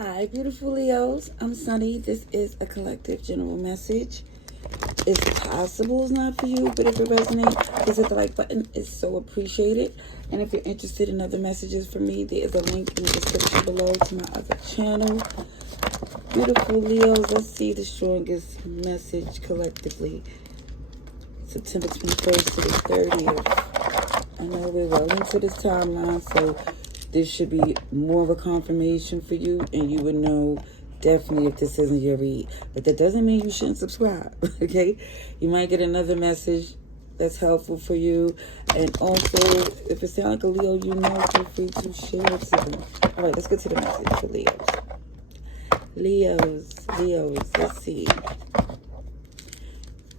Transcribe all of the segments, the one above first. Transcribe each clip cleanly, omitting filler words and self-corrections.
Hi, beautiful Leos. I'm Sunny. This is a collective general message. It's possible it's not for you, but if it resonates, please hit the like button. It's so appreciated. And if you're interested in other messages from me, there is a link in the description below to my other channel. Beautiful Leos, let's see the strongest message collectively. September 21st to the 30th. I know we're well into this timeline, so this should be more of a confirmation for you, and you would know definitely if this isn't your read. But that doesn't mean you shouldn't subscribe, okay? You might get another message that's helpful for you. And also, if it sounds like a Leo you know, feel free to share it to them. All right, let's get to the message for Leos. Leos, let's see.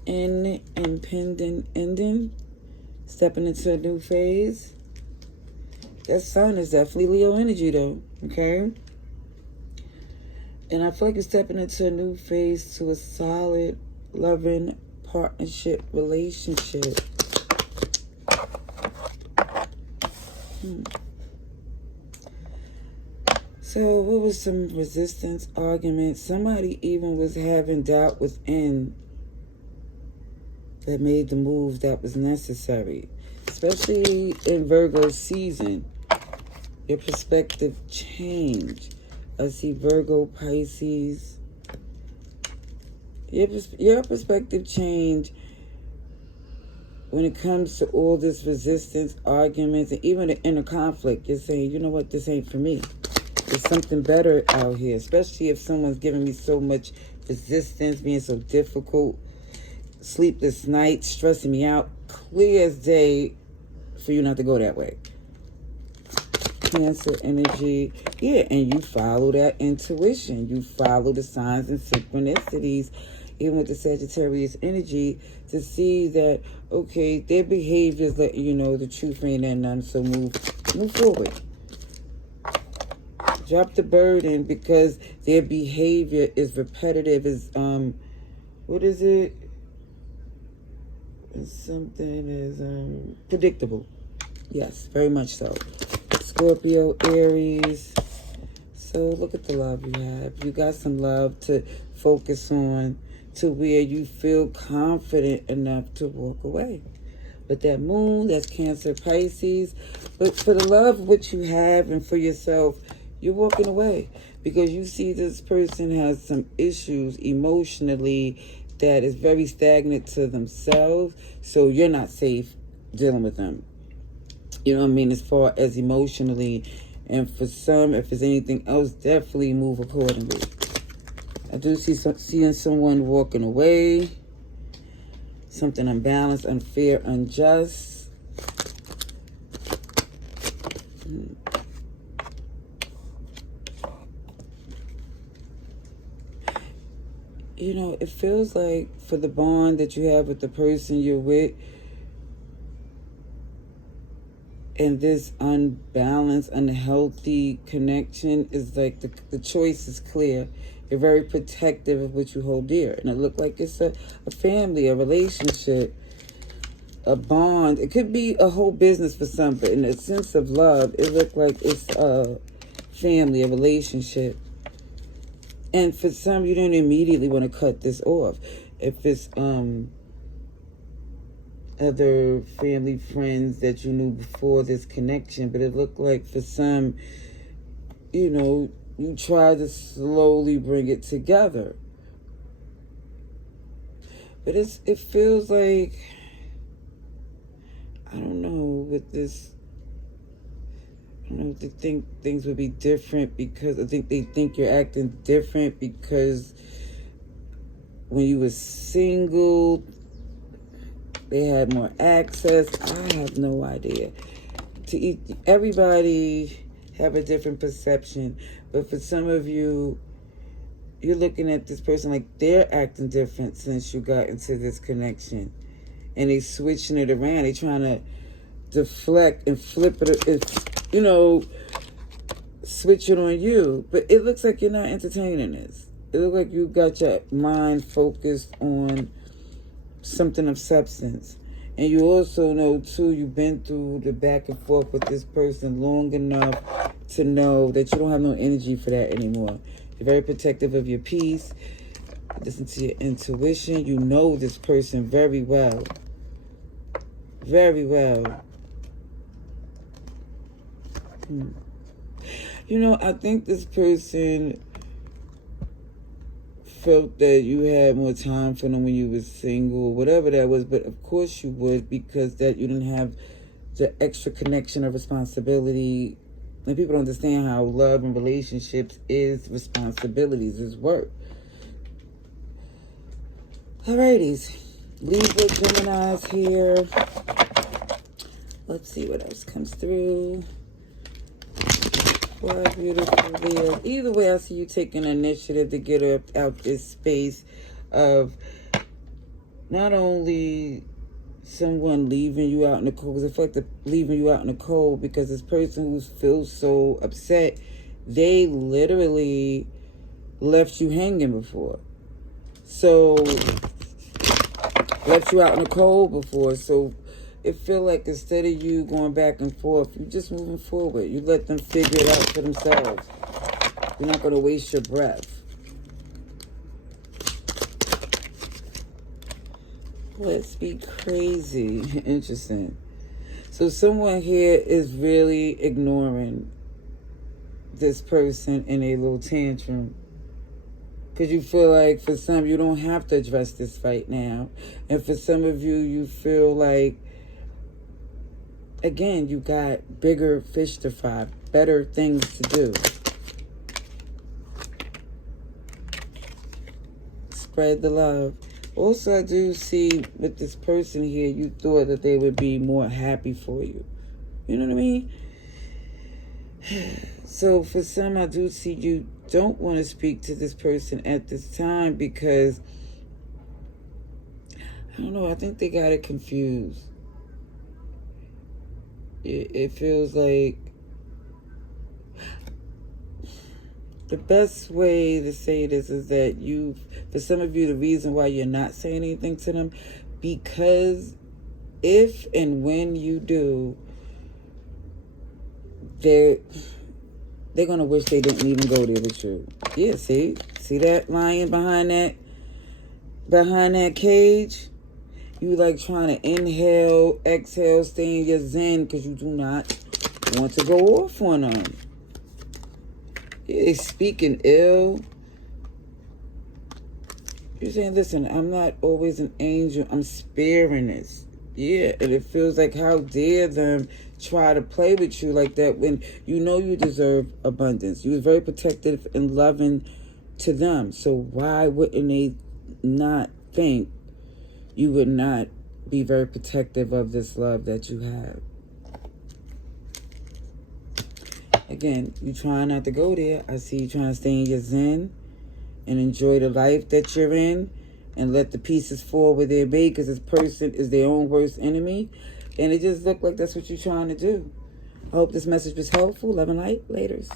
Impending ending, stepping into a new phase. That sun is definitely Leo energy though, okay? And I feel like you're stepping into a new phase to a solid, loving partnership relationship. So what was some resistance, arguments? Somebody even was having doubt within that made the move that was necessary. Especially in Virgo season. Your perspective change. I see Virgo, Pisces. Your perspective change when it comes to all this resistance, arguments, and even the inner conflict. You're saying, you know what, this ain't for me. There's something better out here, especially if someone's giving me so much resistance, being so difficult, sleepless nights, stressing me out. Clear as day for you not to go that way. Cancer energy. Yeah, and you follow that intuition. You follow the signs and synchronicities, even with the Sagittarius energy, to see that, okay, their behaviors letting you know the truth ain't that none, so move forward. Drop the burden because their behavior is repetitive, is, what is it? Something is, predictable. Yes, very much so. Scorpio, Aries. So look at the love you have. You got some love to focus on, to where you feel confident enough to walk away. But that moon, that's Cancer, Pisces. But for the love of what you have and for yourself, you're walking away. Because you see this person has some issues emotionally that is very stagnant to themselves. So you're not safe dealing with them. You know what I mean? As far as emotionally. And for some, if there's anything else, definitely move accordingly. I do see seeing someone walking away. Something unbalanced, unfair, unjust. You know, it feels like for the bond that you have with the person you're with, and this unbalanced, unhealthy connection is like the choice is clear. You're very protective of what you hold dear. And it looked like it's a family, a relationship, a bond. It could be a whole business for some, but in a sense of love, it looked like it's a family, a relationship. And for some, you don't immediately want to cut this off. If it's other family, friends that you knew before this connection, but it looked like for some, you know, you try to slowly bring it together. But it feels like, I don't know, with this, I don't know if they think things would be different because I think they think you're acting different because when you were single, they had more access. I have no idea. Everybody have a different perception. But for some of you, you're looking at this person like they're acting different since you got into this connection. And they switching it around. They trying to deflect and flip it, you know, switch it on you. But it looks like you're not entertaining this. It looks like you got your mind focused on something of substance. And you also know, too, you've been through the back and forth with this person long enough to know that you don't have no energy for that anymore. You're very protective of your peace. Listen to your intuition. You know this person very well. Very well. You know, I think this person felt that you had more time for them when you were single, whatever that was, but of course you would, because that you didn't have the extra connection of responsibility. And people don't understand how love and relationships is responsibilities, is work. Alrighties, Libra, Gemini's here. Let's see what else comes through. Why, beautiful Leo. Either way, I see you taking initiative to get out this space of not only someone leaving you out in the cold, because I feel like they're leaving you out in the cold because this person who feels so upset, they literally left you hanging before. So, left you out in the cold before. So, it feel like instead of you going back and forth, you're just moving forward. You let them figure it out for themselves. You're not going to waste your breath. Let's be crazy. Interesting. So someone here is really ignoring this person in a little tantrum. Because you feel like for some, you don't have to address this fight now. And for some of you, you feel like, again, you got bigger fish to fry, better things to do. Spread the love. Also, I do see with this person here, you thought that they would be more happy for you. You know what I mean? So for some, I do see you don't want to speak to this person at this time because, I don't know, I think they got it confused. It feels like the best way to say this is that for some of you, the reason why you're not saying anything to them, because if and when you do, they're going to wish they didn't even go there with you. Yeah, see that lion behind that cage? You like trying to inhale, exhale, stay in your zen because you do not want to go off on them. Yeah, they speaking ill. You're saying, listen, I'm not always an angel. I'm sparing this. Yeah, and it feels like how dare them try to play with you like that when you know you deserve abundance. You was very protective and loving to them. So why wouldn't they not think you would not be very protective of this love that you have? Again, you trying not to go there. I see you trying to stay in your zen and enjoy the life that you're in and let the pieces fall where they may, because this person is their own worst enemy. And it just looked like that's what you're trying to do. I hope this message was helpful. Love and light. Laters.